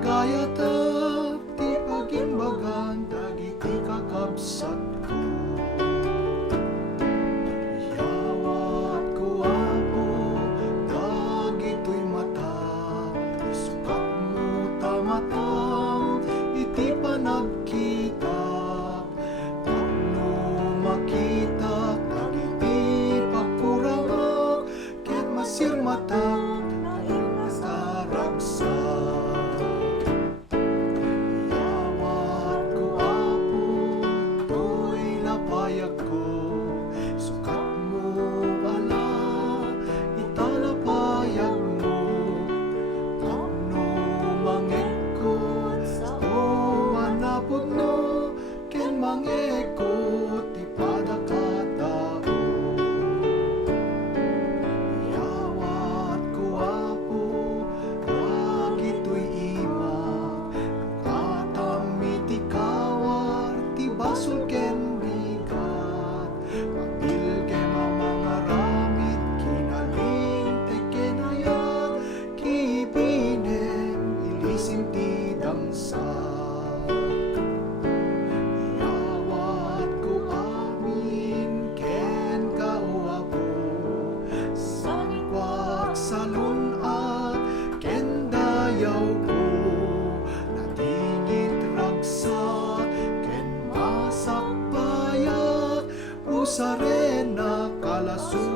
pagayatap ti pagimbagan dagiti kakabsat ko. Yawat ko Apo dagitoy mata, isukat mo tamatang iti panagkita. Tapno makita dagiti pakurangak ket masirmatak mangekot ti padakatao. Yawat ko Apo dagitoy ima, katami ti kawar ti basol ken bigat. Mapilgay mamangaramid kinaling ti kenayag, kibinem ilisim ti damsa. Salunat ken dayaw ko natingit ragsak ken masakbayat usarena kalasu